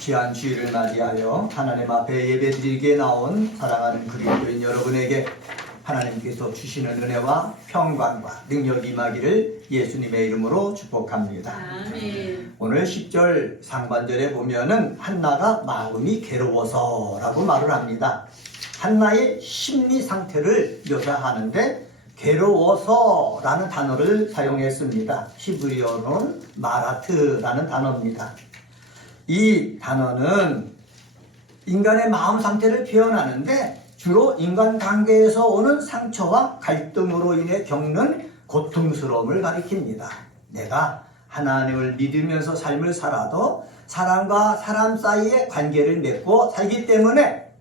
귀한 주일을 맞이하여 하나님 앞에 예배드리기에 나온 사랑하는 그리스도인 여러분에게 하나님께서 주시는 은혜와 평강과 능력이 임하기를 예수님의 이름으로 축복합니다. 아멘. 오늘 10절 상반절에 보면은 한나가 마음이 괴로워서 라고 말을 합니다. 한나의 심리 상태를 묘사하는데 괴로워서 라는 단어를 사용했습니다. 히브리어로는 마라트라는 단어입니다. 이 단어는 인간의 마음 상태를 표현하는데 주로 인간관계에서 오는 상처와 갈등으로 인해 겪는 고통스러움을 가리킵니다. 내가 하나님을 믿으면서 삶을 살아도 사람과 사람 사이의 관계를 맺고 살기 때문에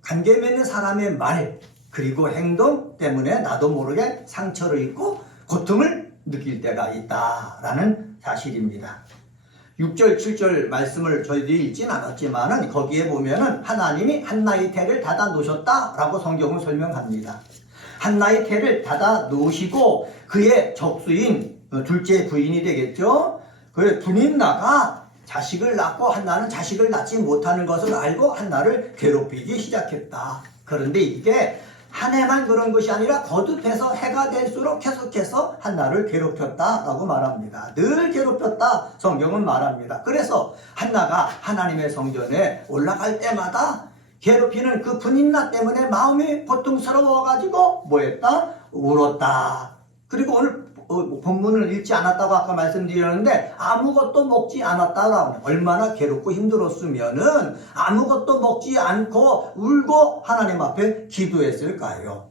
관계 맺는 사람의 말 그리고 행동 때문에 나도 모르게 상처를 입고 고통을 느낄 때가 있다라는 사실입니다. 6절, 7절 말씀을 저희들이 읽진 않았지만 거기에 보면은 하나님이 한나의 태를 닫아 놓으셨다라고 성경은 설명합니다. 한나의 태를 닫아 놓으시고 그의 적수인 둘째 부인이 되겠죠. 그 분인나가 자식을 낳고 한나는 자식을 낳지 못하는 것을 알고 한나를 괴롭히기 시작했다. 그런데 이게 한 해만 그런 것이 아니라 거듭해서 해가 될수록 계속해서 한나를 괴롭혔다라고 말합니다. 늘 괴롭혔다 성경은 말합니다. 그래서 한나가 하나님의 성전에 올라갈 때마다 괴롭히는 그 분인나 때문에 마음이 고통스러워가지고 뭐했다? 울었다. 그리고 오늘 본문을 읽지 않았다고 아까 말씀드렸는데 아무것도 먹지 않았다라고 얼마나 괴롭고 힘들었으면은 아무것도 먹지 않고 울고 하나님 앞에 기도했을까요?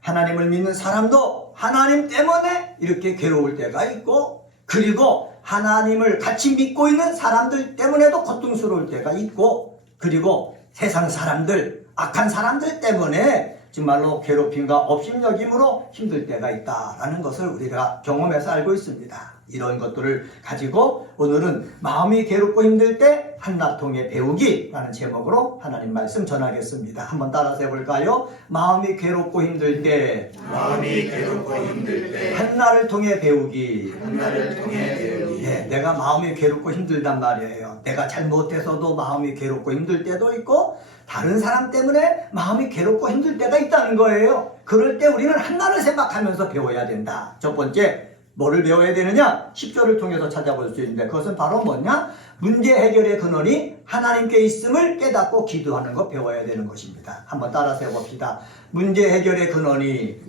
하나님을 믿는 사람도 하나님 때문에 이렇게 괴로울 때가 있고 그리고 하나님을 같이 믿고 있는 사람들 때문에도 고통스러울 때가 있고 그리고 세상 사람들 악한 사람들 때문에 정말로 괴롭힘과 업신여김으로 힘들 때가 있다라는 것을 우리가 경험해서 알고 있습니다. 이런 것들을 가지고 오늘은 마음이 괴롭고 힘들 때 한나 통해 배우기라는 제목으로 하나님 말씀 전하겠습니다. 한번 따라서 해볼까요? 마음이 괴롭고 힘들 때 한나를 통해 배우기. 네, 내가 마음이 괴롭고 힘들단 말이에요. 내가 잘못해서도 마음이 괴롭고 힘들 때도 있고 다른 사람 때문에 마음이 괴롭고 힘들 때가 있다는 거예요. 그럴 때 우리는 한나를 생각하면서 배워야 된다. 첫 번째, 뭐를 배워야 되느냐? 10절을 통해서 찾아볼 수 있는데 그것은 바로 뭐냐? 문제 해결의 근원이 하나님께 있음을 깨닫고 기도하는 거 배워야 되는 것입니다. 한번 따라서 해봅시다. 문제 해결의 근원이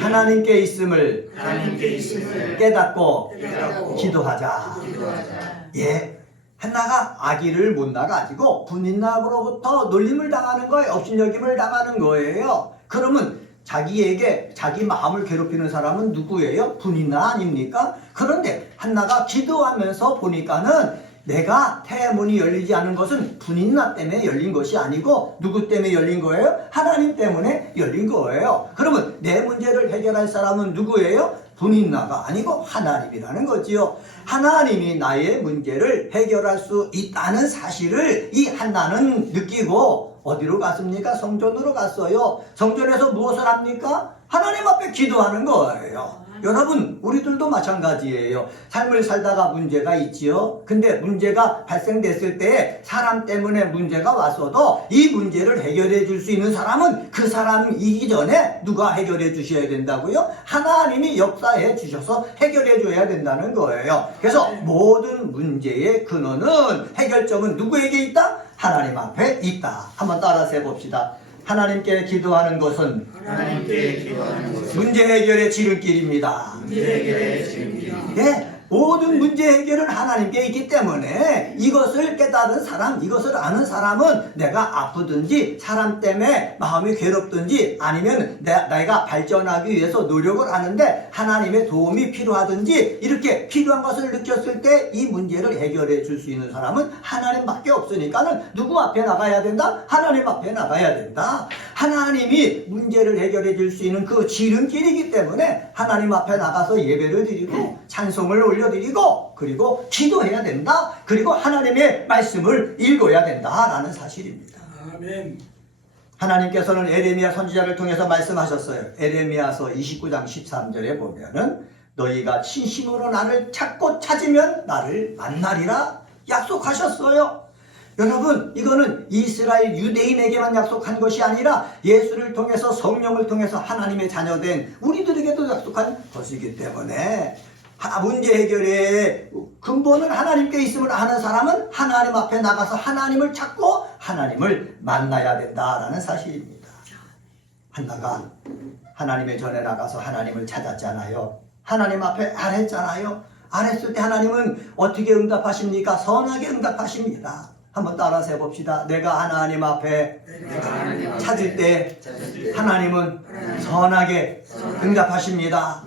하나님께 있음을 깨닫고 기도하자. 예. 한나가 아기를 못 낳아가지고 분인나로부터 놀림을 당하는 거예요. 업신여김을 당하는 거예요. 그러면 자기에게 자기 마음을 괴롭히는 사람은 누구예요? 분인나 아닙니까? 그런데 한나가 기도하면서 보니까는 내가 태문이 열리지 않은 것은 분인나 때문에 열린 것이 아니고 누구 때문에 열린 거예요? 하나님 때문에 열린 거예요. 그러면 내 문제를 해결할 사람은 누구예요? 분인나가 아니고 하나님이라는 거지요. 하나님이 나의 문제를 해결할 수 있다는 사실을 이 한나는 느끼고 어디로 갔습니까? 성전으로 갔어요. 성전에서 무엇을 합니까? 하나님 앞에 기도하는 거예요. 여러분, 우리들도 마찬가지예요. 삶을 살다가 문제가 있지요. 근데 문제가 발생됐을 때 사람 때문에 문제가 왔어도 이 문제를 해결해 줄 수 있는 사람은 그 사람이기 전에 누가 해결해 주셔야 된다고요? 하나님이 역사해 주셔서 해결해 줘야 된다는 거예요. 그래서 모든 문제의 근원은 해결점은 누구에게 있다? 하나님 앞에 있다. 한번 따라서 해봅시다. 하나님께 기도하는 것은 문제 해결의 지름길입니다. 네, 모든 문제 해결은 하나님께 있기 때문에 이것을 깨달은 사람, 이것을 아는 사람은 내가 아프든지 사람 때문에 마음이 괴롭든지 아니면 내가 발전하기 위해서 노력을 하는데 하나님의 도움이 필요하든지 이렇게 필요한 것을 느꼈을 때 이 문제를 해결해 줄 수 있는 사람은 하나님밖에 없으니까는 누구 앞에 나가야 된다? 하나님 앞에 나가야 된다. 하나님이 문제를 해결해 줄 수 있는 그 지름길이기 때문에 하나님 앞에 나가서 예배를 드리고 찬송을 올려드리고 그리고 기도해야 된다. 그리고 하나님의 말씀을 읽어야 된다라는 사실입니다. 아멘. 하나님께서는 에레미야 선지자를 통해서 말씀하셨어요. 에레미야서 29장 13절에 보면은 너희가 진심으로 나를 찾고 찾으면 나를 만나리라 약속하셨어요. 여러분, 이거는 이스라엘 유대인에게만 약속한 것이 아니라 예수를 통해서 성령을 통해서 하나님의 자녀된 우리들에게도 약속한 것이기 때문에 문제 해결의 근본은 하나님께 있음을 아는 사람은 하나님 앞에 나가서 하나님을 찾고 하나님을 만나야 된다라는 사실입니다. 한나가 하나님의 전에 나가서 하나님을 찾았잖아요. 하나님 앞에 아랬잖아요. 아랬을 때 하나님은 어떻게 응답하십니까? 선하게 응답하십니다. 한번 따라서 해봅시다. 내가 하나님 앞에 찾을 때 하나님은 선하게 응답하십니다.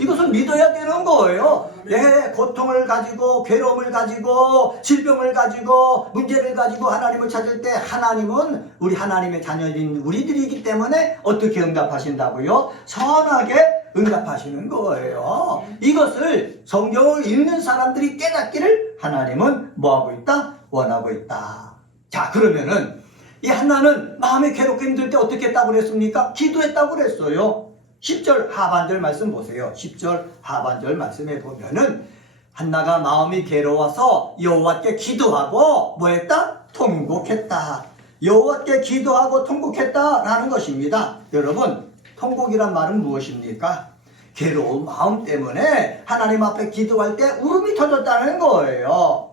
이것은 믿어야 되는 거예요. 내 고통을 가지고 괴로움을 가지고 질병을 가지고 문제를 가지고 하나님을 찾을 때 하나님은 우리 하나님의 자녀인 우리들이기 때문에 어떻게 응답하신다고요? 선하게 응답하시는 거예요. 이것을 성경을 읽는 사람들이 깨닫기를 하나님은 뭐하고 있다? 원하고 있다. 자, 그러면은 이 한나는 마음이 괴롭고 힘들 때 어떻게 했다고 그랬습니까? 기도했다고 그랬어요. 10절 하반절 말씀 보세요. 10절 하반절 말씀에 보면은 한나가 마음이 괴로워서 여호와께 기도하고 뭐 했다? 통곡했다. 여호와께 기도하고 통곡했다라는 것입니다. 여러분, 통곡이란 말은 무엇입니까? 괴로운 마음 때문에 하나님 앞에 기도할 때 울음이 터졌다는 거예요.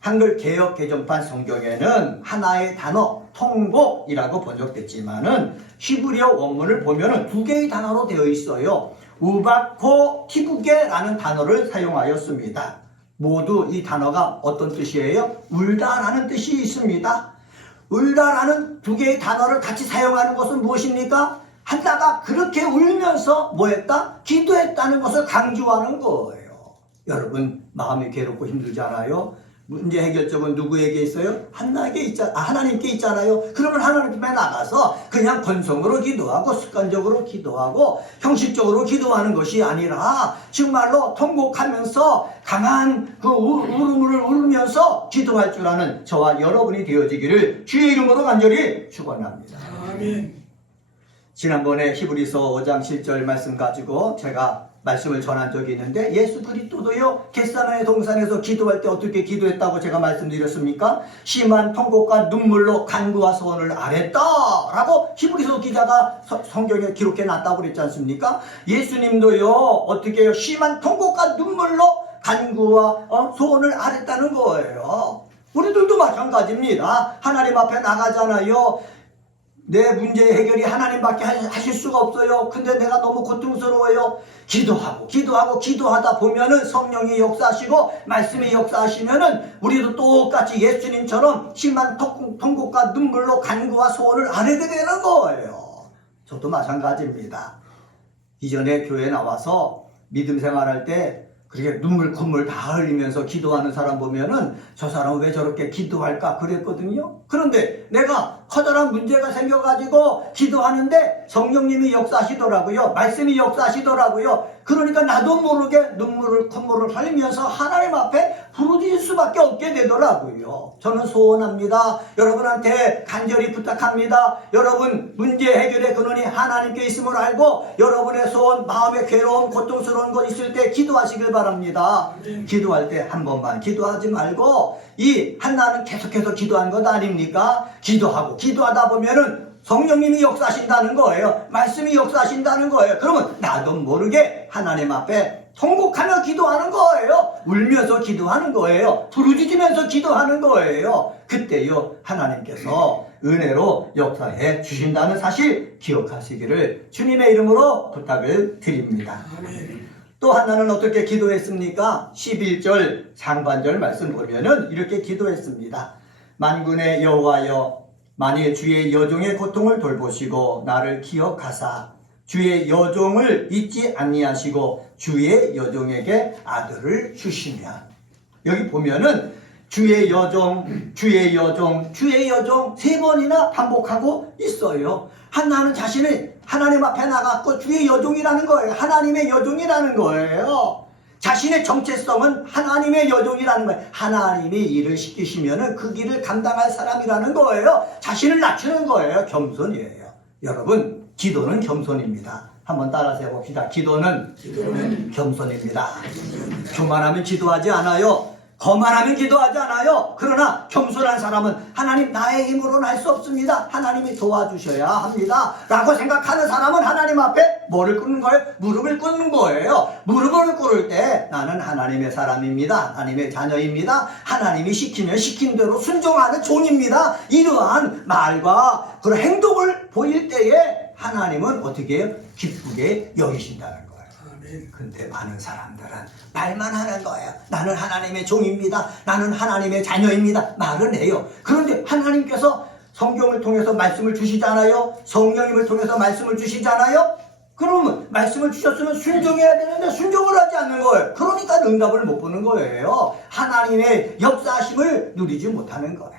한글 개역 개정판 성경에는 하나의 단어 통곡이라고 번역됐지만은 히브리어 원문을 보면은 두 개의 단어로 되어 있어요. 우바코 키부게라는 단어를 사용하였습니다. 모두 이 단어가 어떤 뜻이에요? 울다라는 뜻이 있습니다. 울다라는 두 개의 단어를 같이 사용하는 것은 무엇입니까? 한나가 그렇게 울면서 뭐 했다? 기도했다는 것을 강조하는 거예요. 여러분, 마음이 괴롭고 힘들잖아요. 문제 해결점은 누구에게 있어요? 하나님께 있잖아요. 그러면 하나님께 나가서 그냥 건성으로 기도하고 습관적으로 기도하고 형식적으로 기도하는 것이 아니라 정말로 통곡하면서 강한 그 울음을 울면서 기도할 줄 아는 저와 여러분이 되어지기를 주의 이름으로 간절히 축원합니다. 아멘. 지난번에 히브리서 5장 7절 말씀 가지고 제가 말씀을 전한 적이 있는데 예수 그리스도도요 겟세마네 동산에서 기도할 때 어떻게 기도했다고 제가 말씀드렸습니까? 심한 통곡과 눈물로 간구와 소원을 아랬다라고 히브리서 기자가 성경에 기록해 놨다고 그랬지 않습니까? 예수님도요 어떻게 해요? 심한 통곡과 눈물로 간구와 소원을 아랬다는 거예요. 우리들도 마찬가지입니다. 하나님 앞에 나가잖아요. 내 문제 해결이 하나님밖에 하실 수가 없어요. 근데 내가 너무 고통스러워요. 기도하다 보면은 성령이 역사하시고 말씀이 역사하시면은 우리도 똑같이 예수님처럼 심한 통곡과 눈물로 간구와 소원을 아뢰게 되는 거예요. 저도 마찬가지입니다. 이전에 교회 나와서 믿음 생활할 때 그렇게 눈물 콧물 다 흘리면서 기도하는 사람 보면은 저 사람은 왜 저렇게 기도할까 그랬거든요. 그런데 내가 커다란 문제가 생겨가지고 기도하는데 성령님이 역사하시더라고요. 말씀이 역사하시더라고요. 그러니까 나도 모르게 눈물을 콧물을 흘리면서 하나님 앞에 부르짖을 수밖에 없게 되더라고요. 저는 소원합니다. 여러분한테 간절히 부탁합니다. 여러분 문제 해결의 근원이 하나님께 있음을 알고 여러분의 소원, 마음의 괴로움, 고통스러운 것 있을 때 기도하시길 바랍니다. 기도할 때 한 번만 기도하지 말고 이 한나는 계속해서 기도한 것 아닙니까? 기도하다 보면은 성령님이 역사하신다는 거예요. 말씀이 역사하신다는 거예요. 그러면 나도 모르게 하나님 앞에 통곡하며 기도하는 거예요. 울면서 기도하는 거예요. 부르짖으면서 기도하는 거예요. 그때요 하나님께서 은혜로 역사해 주신다는 사실 기억하시기를 주님의 이름으로 부탁을 드립니다. 또 하나는 어떻게 기도했습니까? 11절 상반절 말씀 보면은 이렇게 기도했습니다. 만군의 여호와여, 만일 주의 여종의 고통을 돌보시고 나를 기억하사 주의 여종을 잊지 아니하시고 주의 여종에게 아들을 주시면, 여기 보면은 주의 여종 세 번이나 반복하고 있어요. 한나는 자신이 하나님 앞에 나갔고 주의 여종이라는 거예요. 하나님의 여종이라는 거예요. 자신의 정체성은 하나님의 여종이라는 거예요. 하나님이 일을 시키시면은 그 길을 감당할 사람이라는 거예요. 자신을 낮추는 거예요. 겸손이에요. 여러분, 기도는 겸손입니다. 한번 따라서 해봅시다. 기도는 겸손입니다. 교만하면 기도하지 않아요. 거만하면 기도하지 않아요. 그러나 겸손한 사람은 하나님 나의 힘으로는 할 수 없습니다. 하나님이 도와주셔야 합니다. 라고 생각하는 사람은 하나님 앞에 뭐를 꿇는 거예요? 무릎을 꿇는 거예요. 무릎을 꿇을 때 나는 하나님의 사람입니다. 하나님의 자녀입니다. 하나님이 시키면 시킨 대로 순종하는 종입니다. 이러한 말과 그런 행동을 보일 때에 하나님은 어떻게 해요? 기쁘게 여기신다는 거예요. 근데 많은 사람들은 말만 하는 거예요. 나는 하나님의 종입니다. 나는 하나님의 자녀입니다. 말은 해요. 그런데 하나님께서 성경을 통해서 말씀을 주시잖아요. 성령님을 통해서 말씀을 주시잖아요. 그러면 말씀을 주셨으면 순종해야 되는데 순종을 하지 않는 거예요. 그러니까 응답을 못 보는 거예요. 하나님의 역사하심을 누리지 못하는 거예요.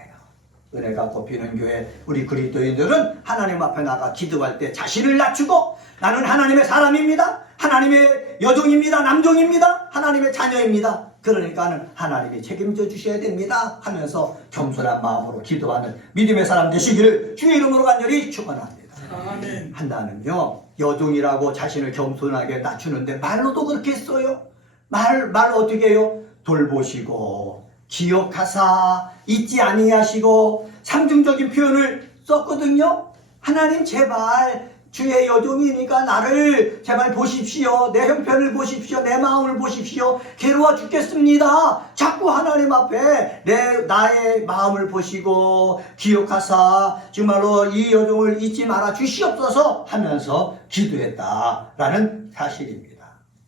은혜가 꼽히는 교회 우리 그리스도인들은 하나님 앞에 나가 기도할 때 자신을 낮추고 나는 하나님의 사람입니다. 하나님의 여종입니다. 남종입니다. 하나님의 자녀입니다. 그러니까는 하나님이 책임져 주셔야 됩니다 하면서 겸손한 마음으로 기도하는 믿음의 사람 되시기를 주의 이름으로 간절히 축원합니다. 아멘. 한나는요 여종이라고 자신을 겸손하게 낮추는데 말로도 그렇게 써요. 말 어떻게 해요? 돌보시고 기억하사 잊지 아니하시고 상징적인 표현을 썼거든요. 하나님 제발 주의 여종이니까 나를 제발 보십시오. 내 형편을 보십시오. 내 마음을 보십시오. 괴로워 죽겠습니다. 자꾸 하나님 앞에 나의 마음을 보시고 기억하사 정말로 이 여종을 잊지 말아 주시옵소서 하면서 기도했다라는 사실입니다.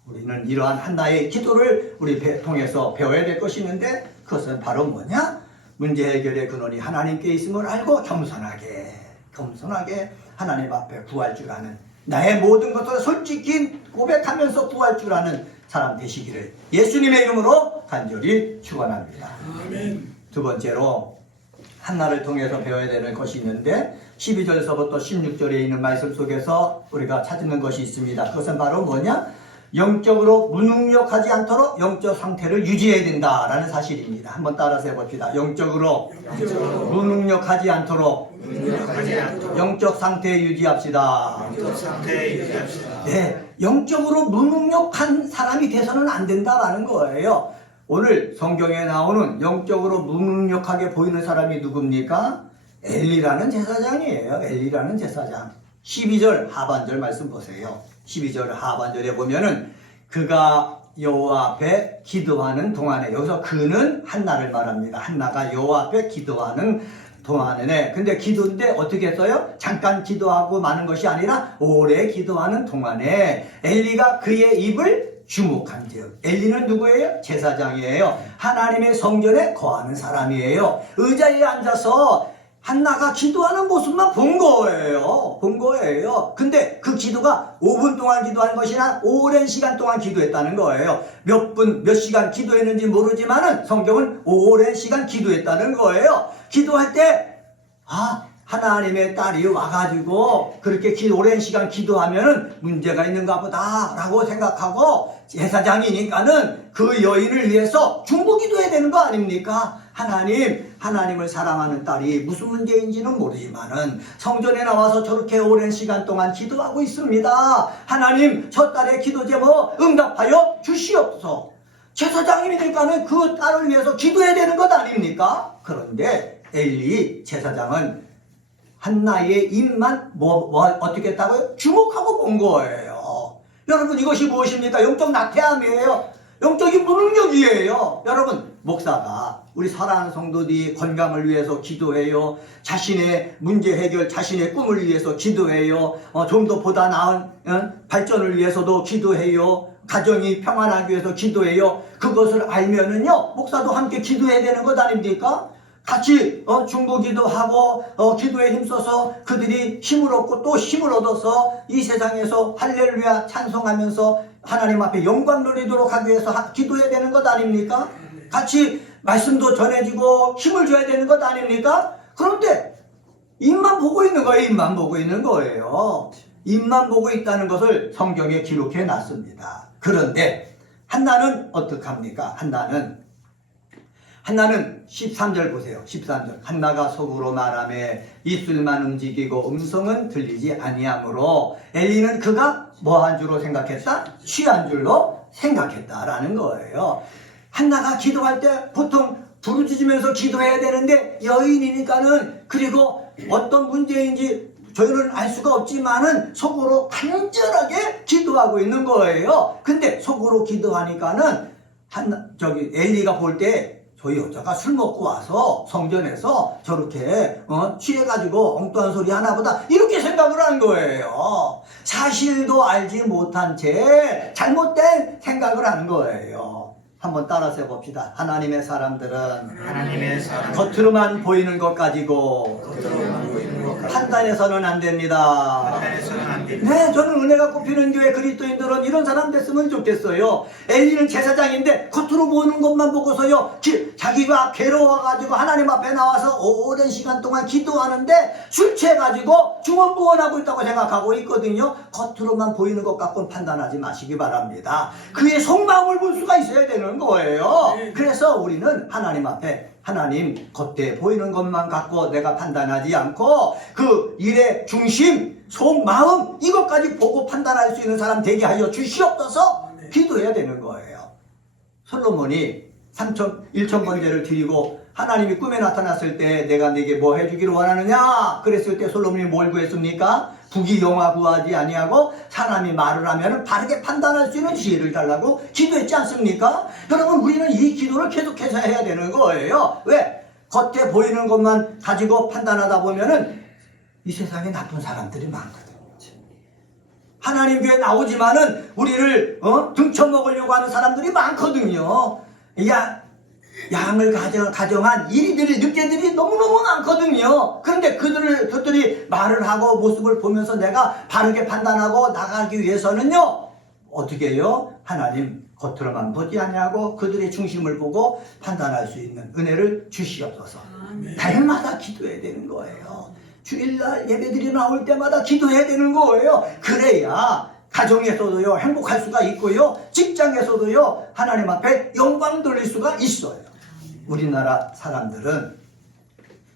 우리는 이러한 한나의 기도를 우리 통해서 배워야 될 것이 있는데 그것은 바로 뭐냐? 문제 해결의 근원이 하나님께 있음을 알고 겸손하게 하나님 앞에 구할 줄 아는 나의 모든 것을 솔직히 고백하면서 구할 줄 아는 사람 되시기를 예수님의 이름으로 간절히 축원합니다. 아멘. 두 번째로 한나를 통해서 배워야 되는 것이 있는데 12절서부터 16절에 있는 말씀 속에서 우리가 찾는 것이 있습니다. 그것은 바로 뭐냐? 영적으로 무능력하지 않도록 영적 상태를 유지해야 된다라는 사실입니다. 한번 따라서 해봅시다. 영적으로 무능력하지 않도록 영적 상태 유지합시다. 네, 영적으로 무능력한 사람이 돼서는 안 된다라는 거예요. 오늘 성경에 나오는 영적으로 무능력하게 보이는 사람이 누굽니까? 엘리라는 제사장이에요. 엘리라는 제사장. 12절 하반절 말씀 보세요. 12절 하반절에 보면은 그가 여호와 앞에 기도하는 동안에, 여기서 그는 한나를 말합니다. 한나가 여호와 앞에 기도하는 동안에, 근데 기도인데 어떻게 했어요? 잠깐 기도하고 마는 것이 아니라 오래 기도하는 동안에 엘리가 그의 입을 주목한대요. 엘리는 누구예요? 제사장이에요. 하나님의 성전에 거하는 사람이에요. 의자에 앉아서 한나가 기도하는 모습만 본 거예요. 근데 그 기도가 5분 동안 기도한 것이나 오랜 시간 동안 기도했다는 거예요. 몇 분, 몇 시간 기도했는지 모르지만은 성경은 오랜 시간 기도했다는 거예요. 기도할 때, 하나님의 딸이 와가지고 그렇게 오랜 시간 기도하면은 문제가 있는가 보다 라고 생각하고 제사장이니까는 그 여인을 위해서 중보기도해야 되는 거 아닙니까? 하나님을 사랑하는 딸이 무슨 문제인지는 모르지만은 성전에 나와서 저렇게 오랜 시간 동안 기도하고 있습니다. 하나님, 저 딸의 기도 제목 응답하여 주시옵소서. 제사장이니까는 그 딸을 위해서 기도해야 되는 것 아닙니까? 그런데 엘리 제사장은 한나의 입만 어떻게 했다고요? 주목하고 본 거예요. 여러분, 이것이 무엇입니까? 영적 나태함이에요. 영적인 무능력이에요. 여러분, 목사가 우리 사랑하는 성도들이 건강을 위해서 기도해요. 자신의 문제 해결, 자신의 꿈을 위해서 기도해요. 좀 더 보다 나은 발전을 위해서도 기도해요. 가정이 평안하기 위해서 기도해요. 그것을 알면은요, 목사도 함께 기도해야 되는 것 아닙니까? 같이 중보기도 하고 기도에 힘써서 그들이 힘을 얻고 또 힘을 얻어서 이 세상에서 할렐루야 찬송하면서 하나님 앞에 영광 누리도록 하기 위해서 기도해야 되는 것 아닙니까? 같이 말씀도 전해지고 힘을 줘야 되는 것 아닙니까? 그런데 입만 보고 있는 거예요. 입만 보고 있는 거예요. 입만 보고 있다는 것을 성경에 기록해 놨습니다. 그런데 한나는 어떡합니까? 한나는 13절 보세요. 13절. 한나가 속으로 말하며 입술만 움직이고 음성은 들리지 아니하므로 엘리는 그가 뭐한 줄로 생각했다? 취한 줄로 생각했다라는 거예요. 한나가 기도할 때 보통 부르짖으면서 기도해야 되는데 여인이니까는, 그리고 어떤 문제인지 저희는 알 수가 없지만은 속으로 간절하게 기도하고 있는 거예요. 근데 속으로 기도하니까는 엘리가 볼 때 저 여자가 술 먹고 와서 성전에서 저렇게 취해가지고 엉뚱한 소리 하나보다 이렇게 생각을 한 거예요. 사실도 알지 못한 채 잘못된 생각을 하는 거예요. 한번 따라서 해봅시다. 하나님의 사람들은 겉으로만 보이는 것 가지고 판단해서는 안 됩니다. 네, 저는 은혜가 꼽히는 교회 그리스도인들은 이런 사람 됐으면 좋겠어요. 엘리는 제사장인데 겉으로 보이는 것만 보고서요, 자기가 괴로워가지고 하나님 앞에 나와서 오랜 시간 동안 기도하는데 술 취해가지고 중언부언하고 있다고 생각하고 있거든요. 겉으로만 보이는 것 갖고는 판단하지 마시기 바랍니다. 그의 속마음을 볼 수가 있어야 되는 거예요. 그래서 우리는 하나님 앞에, 하나님 겉에 보이는 것만 갖고 내가 판단하지 않고 그 일의 중심, 속마음, 이것까지 보고 판단할 수 있는 사람 되게 하여 주시옵소서 기도해야 되는 거예요. 솔로몬이 1,000번제를 드리고 하나님이 꿈에 나타났을 때 내가 네게 뭐 해주기를 원하느냐 그랬을 때 솔로몬이 뭘 구했습니까? 북이 영화 구하지 아니하고 사람이 말을 하면 바르게 판단할 수 있는 지혜를 달라고 기도했지 않습니까? 여러분, 우리는 이 기도를 계속해서 해야 되는 거예요. 왜? 겉에 보이는 것만 가지고 판단하다 보면은 이 세상에 나쁜 사람들이 많거든요. 하나님 교회 나오지만은 우리를 등쳐먹으려고 하는 사람들이 많거든요. 양을 가정한 이리들이 늑대들이 너무너무 많거든요. 그런데 그들이 말을 하고 모습을 보면서 내가 바르게 판단하고 나가기 위해서는요, 어떻게 해요? 하나님 겉으로만 보지 아니하고 그들의 중심을 보고 판단할 수 있는 은혜를 주시옵소서. 달마다 기도해야 되는 거예요. 주일날 예배들이 나올 때마다 기도해야 되는 거예요. 그래야 가정에서도요 행복할 수가 있고요, 직장에서도요 하나님 앞에 영광 돌릴 수가 있어요. 우리나라 사람들은,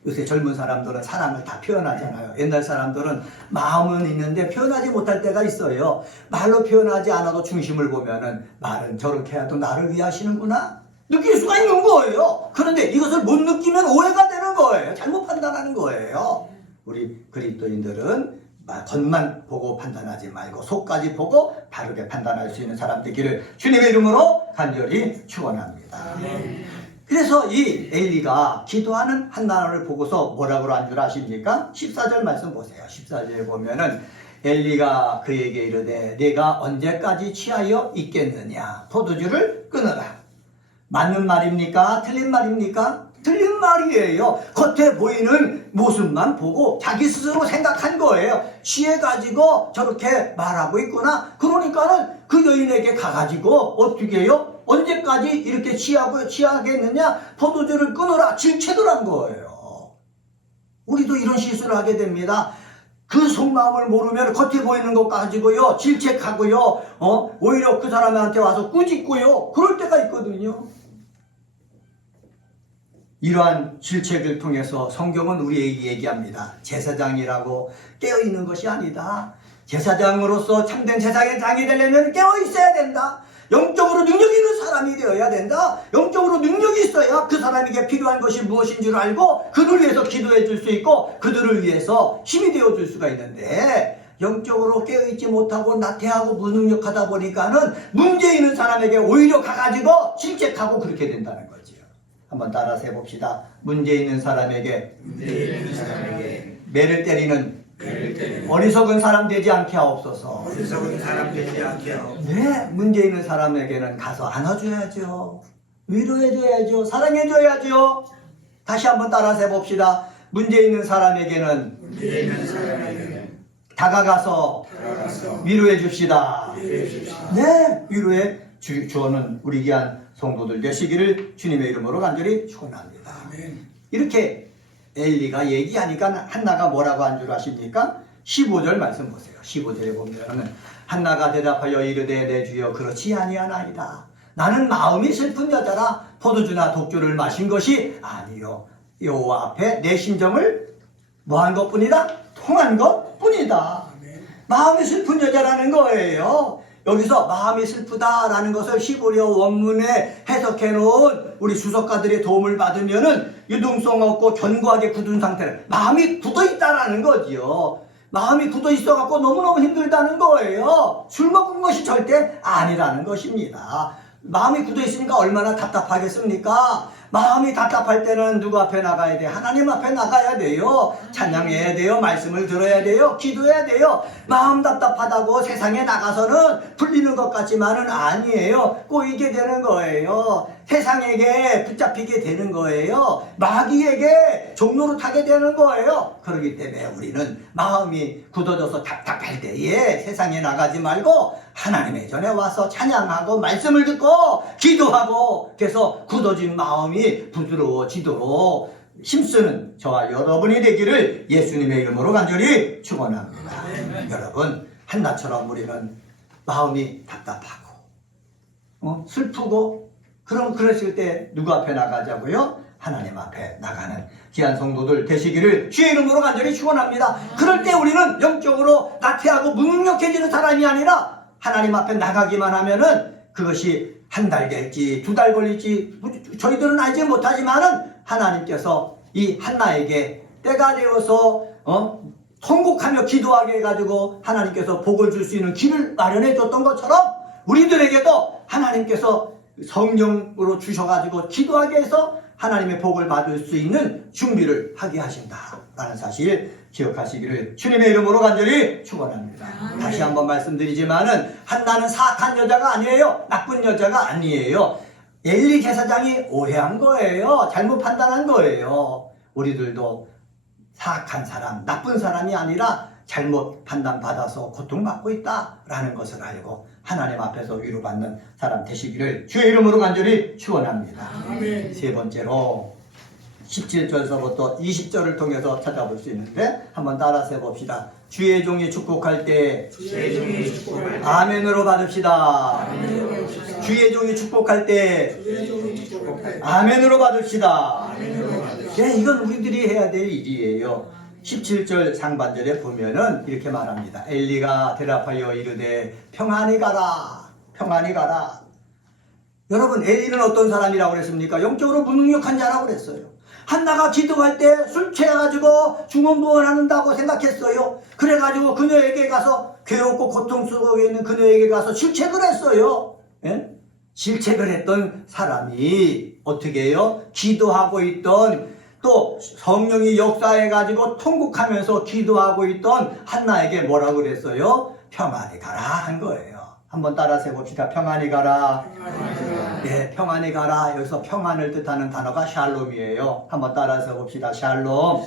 요새 젊은 사람들은 사랑을 다 표현하잖아요. 옛날 사람들은 마음은 있는데 표현하지 못할 때가 있어요. 말로 표현하지 않아도 중심을 보면은 말은 저렇게 해도 나를 위하시는구나 느낄 수가 있는 거예요. 그런데 이것을 못 느끼면 오해가 되는 거예요. 잘못 판단하는 거예요. 우리 그리스도인들은 겉만 보고 판단하지 말고 속까지 보고 바르게 판단할 수 있는 사람 되기를 주님의 이름으로 간절히 축원합니다. 그래서 이 엘리가 기도하는 한나를 보고서 뭐라고 한 줄 아십니까? 14절 말씀 보세요. 14절에 보면은 엘리가 그에게 이르되 네가 언제까지 취하여 있겠느냐, 포도주를 끊어라. 맞는 말입니까? 틀린 말입니까? 틀린 말이에요. 겉에 보이는 모습만 보고 자기 스스로 생각한 거예요. 취해가지고 저렇게 말하고 있구나. 그러니까는 그 여인에게 가가지고 어떻게 해요? 언제까지 이렇게 취하겠느냐? 포도주를 끊어라. 질책을 거예요. 우리도 이런 실수를 하게 됩니다. 그 속마음을 모르면 겉에 보이는 것 가지고요 질책하고요, 오히려 그 사람한테 와서 꾸짖고요, 그럴 때가 있거든요. 이러한 질책을 통해서 성경은 우리에게 얘기합니다. 제사장이라고 깨어있는 것이 아니다. 제사장으로서 참된 제사장의 장이 되려면 깨어있어야 된다. 영적으로 능력이 있는 사람이 되어야 된다. 영적으로 능력이 있어야 그 사람에게 필요한 것이 무엇인 줄 알고 그들을 위해서 기도해 줄 수 있고 그들을 위해서 힘이 되어 줄 수가 있는데, 영적으로 깨어있지 못하고 나태하고 무능력하다 보니까는 문제 있는 사람에게 오히려 가가지고 질책하고 그렇게 된다는 거죠. 한번 따라서 해봅시다. 문제 있는 사람에게 매를 때리는 어리석은 사람 되지 않게 하옵소서. 네, 문제 있는 사람에게는 가서 안아줘야죠. 위로해줘야죠. 사랑해줘야죠. 다시 한번 따라서 해봅시다. 문제 있는 사람에게는 다가가서 위로해 줍시다. 네, 위로해 주어는 우리 귀한 성도들 되시기를 주님의 이름으로 간절히 축원합니다. 이렇게 엘리가 얘기하니까 한나가 뭐라고 한 줄 아십니까? 15절 말씀 보세요. 15절에 보면 한나가 대답하여 이르되 내 주여 그렇지 아니하나이다. 나는 마음이 슬픈 여자라 포도주나 독주를 마신 것이 아니요 여호와 앞에 내 심정을 뭐한 것뿐이다? 통한 것뿐이다. 마음이 슬픈 여자라는 거예요. 여기서 마음이 슬프다라는 것을 히브리어 원문에 해석해 놓은 우리 주석가들의 도움을 받으면은 유동성 없고 견고하게 굳은 상태를 마음이 굳어 있다라는 거지요. 마음이 굳어 있어 갖고 너무너무 힘들다는 거예요. 술 먹은 것이 절대 아니라는 것입니다. 마음이 굳어 있으니까 얼마나 답답하겠습니까? 마음이 답답할 때는 누구 앞에 나가야 돼? 하나님 앞에 나가야 돼요. 찬양해야 돼요. 말씀을 들어야 돼요. 기도해야 돼요. 마음 답답하다고 세상에 나가서는 풀리는 것 같지만은 아니에요. 꼬이게 되는 거예요. 세상에게 붙잡히게 되는 거예요. 마귀에게 종로로 타게 되는 거예요. 그렇기 때문에 우리는 마음이 굳어져서 답답할 때에 세상에 나가지 말고 하나님의 전에 와서 찬양하고 말씀을 듣고 기도하고 그래서 굳어진 마음이 부드러워지도록 힘쓰는 저와 여러분이 되기를 예수님의 이름으로 간절히 축원합니다. 여러분, 한나처럼 우리는 마음이 답답하고 슬프고 그랬을 때 누구 앞에 나가자고요? 하나님 앞에 나가는 귀한 성도들 되시기를 주의 이름으로 간절히 축원합니다. 그럴 때 우리는 영적으로 나태하고 무능력해지는 사람이 아니라 하나님 앞에 나가기만 하면은 그것이 한 달 될지 2달 걸릴지 저희들은 알지 못하지만은 하나님께서 이 한나에게 때가 되어서 통곡하며 기도하게 해가지고 하나님께서 복을 줄 수 있는 길을 마련해 줬던 것처럼 우리들에게도 하나님께서 성령으로 주셔가지고 기도하게 해서 하나님의 복을 받을 수 있는 준비를 하게 하신다라는 사실 기억하시기를 주님의 이름으로 간절히 축원합니다. 다시 한번 말씀드리지만은 한나는 사악한 여자가 아니에요. 나쁜 여자가 아니에요. 엘리 제사장이 오해한 거예요. 잘못 판단한 거예요. 우리들도 사악한 사람, 나쁜 사람이 아니라 잘못 판단받아서 고통받고 있다라는 것을 알고 하나님 앞에서 위로받는 사람 되시기를 주의 이름으로 간절히 축원합니다. 세 번째로 17절서부터 20절을 통해서 찾아볼 수 있는데 한번 따라서 해봅시다. 주의 종이 축복할 때 아멘으로 받읍시다. 주의 종이 축복할 때 아멘으로 받읍시다. 네, 이건 우리들이 해야 될 일이에요. 17절 상반절에 보면은 이렇게 말합니다. 엘리가 대답하여 이르되 평안히 가라. 평안히 가라. 여러분, 엘리는 어떤 사람이라고 그랬습니까? 영적으로 무능력한 자라고 그랬어요. 한나가 기도할 때 술 취해가지고 중언부언한다고 생각했어요. 그래가지고 그녀에게 가서 괴롭고 고통 속에 있는 그녀에게 가서 실책을 했어요. 예? 실책을 했던 사람이 어떻게 해요? 기도하고 있던 또 성령이 역사해가지고 통곡하면서 기도하고 있던 한나에게 뭐라고 그랬어요? 평안히 가라 한 거예요. 한번 따라서 해봅시다. 평안히 가라. 네, 평안히 가라. 여기서 평안을 뜻하는 단어가 샬롬이에요. 한번 따라서 해봅시다. 샬롬.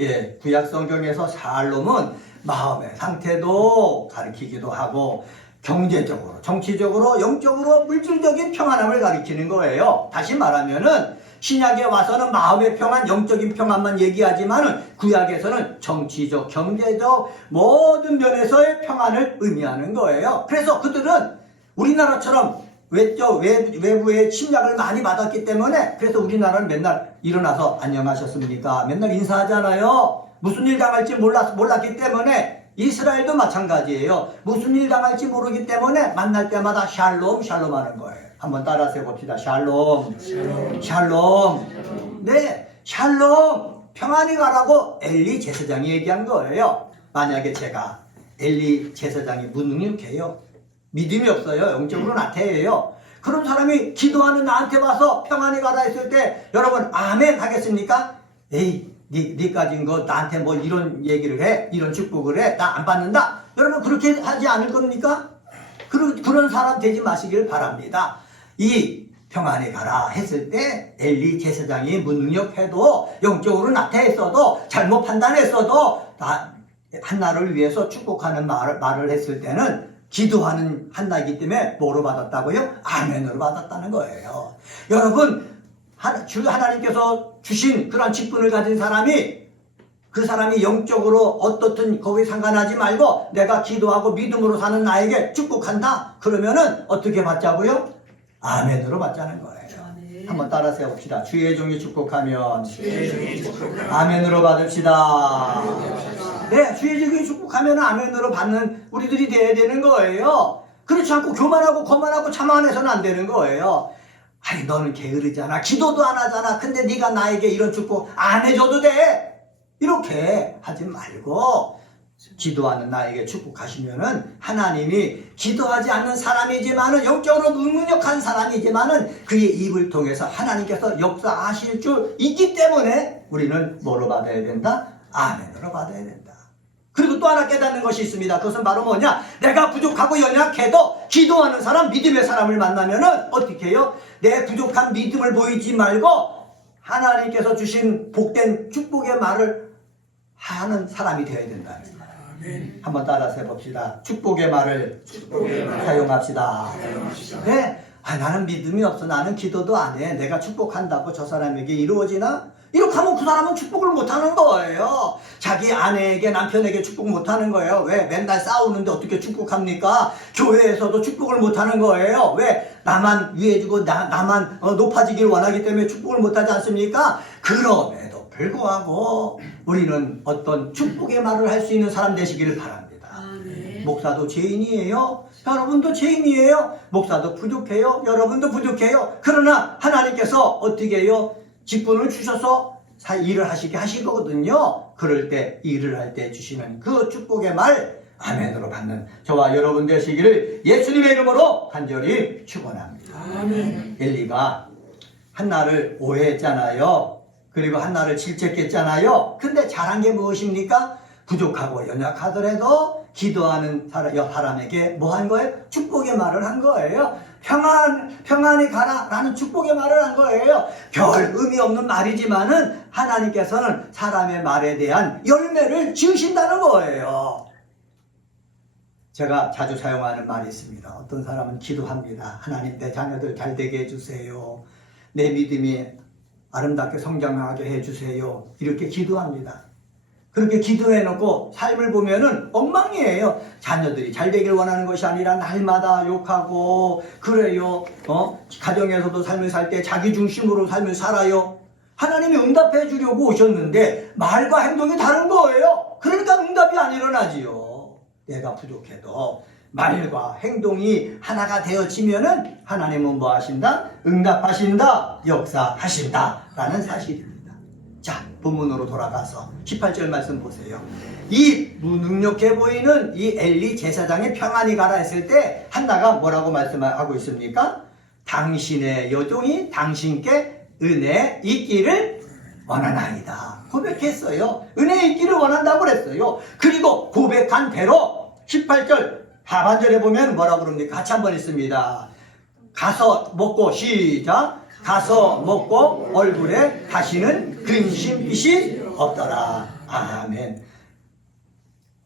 예, 구약 성경에서 샬롬은 마음의 상태도 가리키기도 하고 경제적으로, 정치적으로, 영적으로, 물질적인 평안함을 가리키는 거예요. 다시 말하면은 신약에 와서는 마음의 평안, 영적인 평안만 얘기하지만은 구약에서는 정치적, 경제적 모든 면에서의 평안을 의미하는 거예요. 그래서 그들은 우리나라처럼 외부의 침략을 많이 받았기 때문에 그래서 우리나라는 맨날 일어나서 안녕하셨습니까? 맨날 인사하잖아요. 무슨 일 당할지 몰랐기 때문에 이스라엘도 마찬가지예요. 무슨 일 당할지 모르기 때문에 만날 때마다 샬롬 샬롬 하는 거예요. 한번 따라서 해봅시다. 샬롬. 샬롬. 네, 샬롬. 평안히 가라고 엘리 제사장이 얘기한 거예요. 만약에 제가 엘리 제사장이 무능력해요. 믿음이 없어요. 영적으로 나태해요. 그런 사람이 기도하는 나한테 와서 평안히 가라 했을 때 여러분 아멘 하겠습니까? 에이 네 가진 거 나한테 뭐 이런 얘기를 해? 이런 축복을 해? 나 안 받는다? 여러분 그렇게 하지 않을 겁니까? 그런 사람 되지 마시길 바랍니다. 이 평안히 가라 했을 때 엘리 제사장이 무능력해도 영적으로 나태했어도 잘못 판단했어도 한나를 위해서 축복하는 말을 했을 때는 기도하는 한나이기 때문에 뭐로 받았다고요? 아멘으로 받았다는 거예요. 여러분 주 하나님께서 주신 그런 직분을 가진 사람이 그 사람이 영적으로 어떻든 거기에 상관하지 말고 내가 기도하고 믿음으로 사는 나에게 축복한다? 그러면은 어떻게 받자고요? 아멘으로 받자는 거예요. 한번 따라서 해봅시다. 주의 종이 축복하면 아멘으로 받읍시다. 네, 주의 종이 축복하면 아멘으로 받는 우리들이 돼야 되는 거예요. 그렇지 않고 교만하고 거만하고 자만해서는 안 되는 거예요. 아니 너는 게으르잖아. 기도도 안 하잖아. 근데 네가 나에게 이런 축복 안 해줘도 돼. 이렇게 하지 말고 기도하는 나에게 축복하시면은 하나님이 기도하지 않는 사람이지만은 영적으로 무능력한 사람이지만은 그의 입을 통해서 하나님께서 역사하실 줄 있기 때문에 우리는 뭐로 받아야 된다? 아멘으로 받아야 된다. 그리고 또 하나 깨닫는 것이 있습니다. 그것은 바로 뭐냐? 내가 부족하고 연약해도 기도하는 사람, 믿음의 사람을 만나면은 어떻게 해요? 내 부족한 믿음을 보이지 말고 하나님께서 주신 복된 축복의 말을 하는 사람이 되어야 된다는 거예요. 한번 따라서 해봅시다. 축복의 말을 사용합시다. 네? 나는 믿음이 없어. 나는 기도도 안 해. 내가 축복한다고 저 사람에게 이루어지나? 이렇게 하면 그 사람은 축복을 못하는 거예요. 자기 아내에게 남편에게 축복 못하는 거예요. 왜? 맨날 싸우는데 어떻게 축복합니까? 교회에서도 축복을 못하는 거예요. 왜? 나만 위해주고 나만 높아지길 원하기 때문에 축복을 못하지 않습니까? 그럼에도 불구하고 우리는 어떤 축복의 말을 할 수 있는 사람 되시기를 바랍니다. 목사도 죄인이에요. 여러분도 죄인이에요. 목사도 부족해요. 여러분도 부족해요. 그러나 하나님께서 어떻게 해요? 직분을 주셔서 일을 하시게 하실 거거든요. 그럴 때 일을 할 때 주시는 그 축복의 말 아멘으로 받는 저와 여러분 되시기를 예수님의 이름으로 간절히 축원합니다. 아멘. 엘리가 한나를 오해했잖아요. 그리고 한나를 질책했잖아요. 근데 잘한 게 무엇입니까? 부족하고 연약하더라도 기도하는 사람에게 뭐 한 거예요? 축복의 말을 한 거예요. 평안히 가라 라는 축복의 말을 한 거예요. 별 의미 없는 말이지만은 하나님께서는 사람의 말에 대한 열매를 지으신다는 거예요. 제가 자주 사용하는 말이 있습니다. 어떤 사람은 기도합니다. 하나님 내 자녀들 잘 되게 해주세요. 내 믿음이 아름답게 성장하게 해주세요. 이렇게 기도합니다. 그렇게 기도해놓고 삶을 보면은 엉망이에요. 자녀들이 잘 되길 원하는 것이 아니라 날마다 욕하고 그래요. 가정에서도 삶을 살 때 자기 중심으로 삶을 살아요. 하나님이 응답해 주려고 오셨는데 말과 행동이 다른 거예요. 그러니까 응답이 안 일어나지요. 내가 부족해도 말과 행동이 하나가 되어지면은 하나님은 뭐 하신다? 응답하신다, 역사하신다 라는 사실입니다. 자, 본문으로 돌아가서 18절 말씀 보세요. 이 무능력해 보이는 이 엘리 제사장이 평안히 가라 했을 때 한나가 뭐라고 말씀하고 있습니까? 당신의 여종이 당신께 은혜 있기를 원하나이다. 고백했어요. 은혜 있기를 원한다고 그랬어요. 그리고 고백한 대로 18절 하반절에 보면 뭐라고 그럽니까? 같이 한번 읽습니다. 가서 먹고 시작. 가서 먹고 얼굴에 다시는 근심빛이 없더라. 아멘.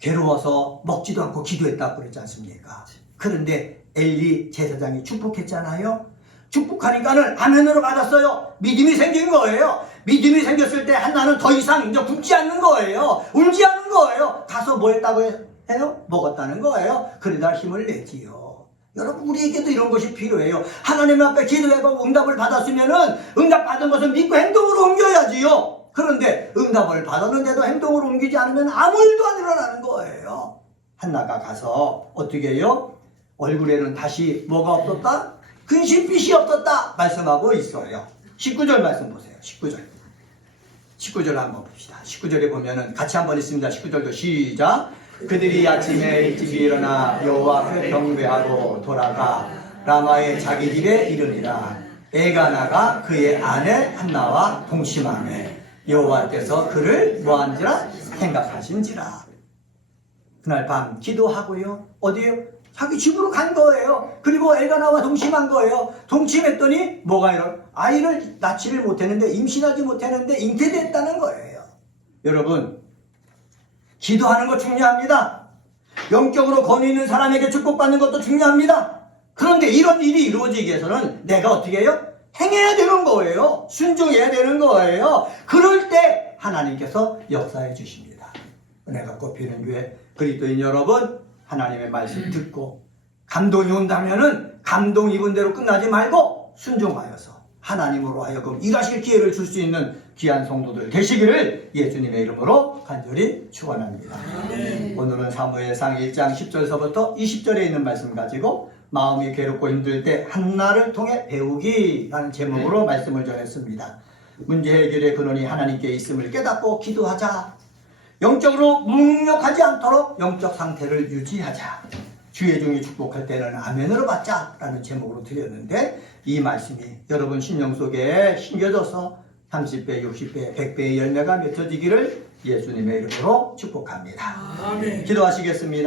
괴로워서 먹지도 않고 기도했다고 그랬지 않습니까? 그런데 엘리 제사장이 축복했잖아요. 축복하니까는 아멘으로 받았어요. 믿음이 생긴 거예요. 믿음이 생겼을 때 한나는 더 이상 이제 굶지 않는 거예요. 울지 않는 거예요. 가서 뭐 했다고 해요? 먹었다는 거예요. 그러다 힘을 내지요. 여러분 우리에게도 이런 것이 필요해요. 하나님 앞에 기도하고 응답을 받았으면은 응답 받은 것을 믿고 행동으로 옮겨야지요. 그런데 응답을 받았는데도 행동으로 옮기지 않으면 아무 일도 안 일어나는 거예요. 한나가 가서 어떻게 해요? 얼굴에는 다시 뭐가 없었다? 근심빛이 없었다 말씀하고 있어요. 19절 말씀 보세요. 19절 한번 봅시다. 19절에 보면은 같이 한번 읽습니다. 19절도 시작. 그들이 아침에 일찍 일어나 여호와 앞에 경배하고 돌아가 라마의 자기 집에 이르니라. 엘가나가 그의 아내 한나와 동침하매 여호와께서 그를 뭐한지라 생각하신지라. 그날 밤 기도하고요. 어디에요? 자기 집으로 간 거예요. 그리고 엘가나와 동침한 거예요. 동침했더니 뭐가 이런 아이를 낳지를 못했는데 임신하지 못했는데 잉태됐다는 거예요. 여러분 기도하는 거 중요합니다. 영적으로 권위 있는 사람에게 축복받는 것도 중요합니다. 그런데 이런 일이 이루어지기 위해서는 내가 어떻게 해요? 행해야 되는 거예요. 순종해야 되는 거예요. 그럴 때 하나님께서 역사해 주십니다. 은혜가 꼽히는 교회 그리스도인 여러분, 하나님의 말씀 듣고 감동이 온다면은 감동 입은 대로 끝나지 말고 순종하여서 하나님으로 하여금 일하실 기회를 줄 수 있는 귀한 성도들 되시기를 예수님의 이름으로 간절히 축원합니다. 오늘은 사무엘상 1장 10절서부터 20절에 있는 말씀 가지고 마음이 괴롭고 힘들 때 한나를 통해 배우기라는 제목으로 말씀을 전했습니다. 문제 해결의 근원이 하나님께 있음을 깨닫고 기도하자. 영적으로 무능력하지 않도록 영적 상태를 유지하자. 주의 종이 축복할 때는 아멘으로 받자라는 제목으로 드렸는데 이 말씀이 여러분 심령 속에 심겨져서 30배, 60배, 100배의 열매가 맺혀지기를 예수님의 이름으로 축복합니다. 아멘. 기도하시겠습니다.